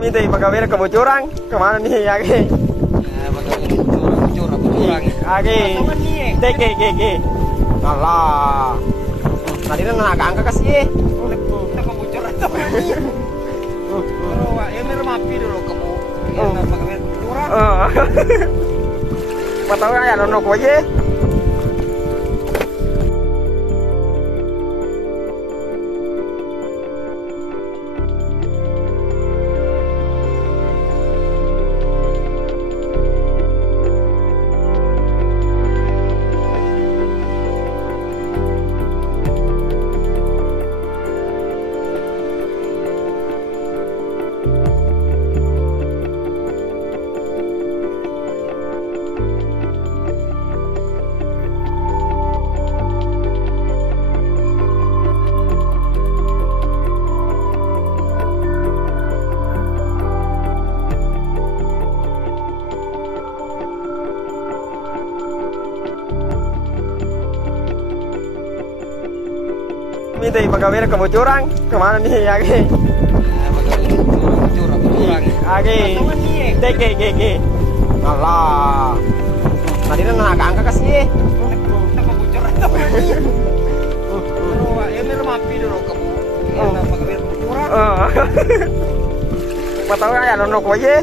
Minta pegawai kebocoran kemana nih Age? Bocoran. Age, ke. Alah, tadi kan agak kasih. Kita kebocoran tuh. Ya merah mapi dulu kamu. Ya pegawai bocoran. Patau ya lonok aja. Minta pegawai kebocoran kemana nih Age? Bocoran. Age, ke. Alah, tadi kan agak kasih. Kita kebocoran tuh. Ya merah mapi dulu kamu. Ya pegawai bocoran. Patau ya lonok aja.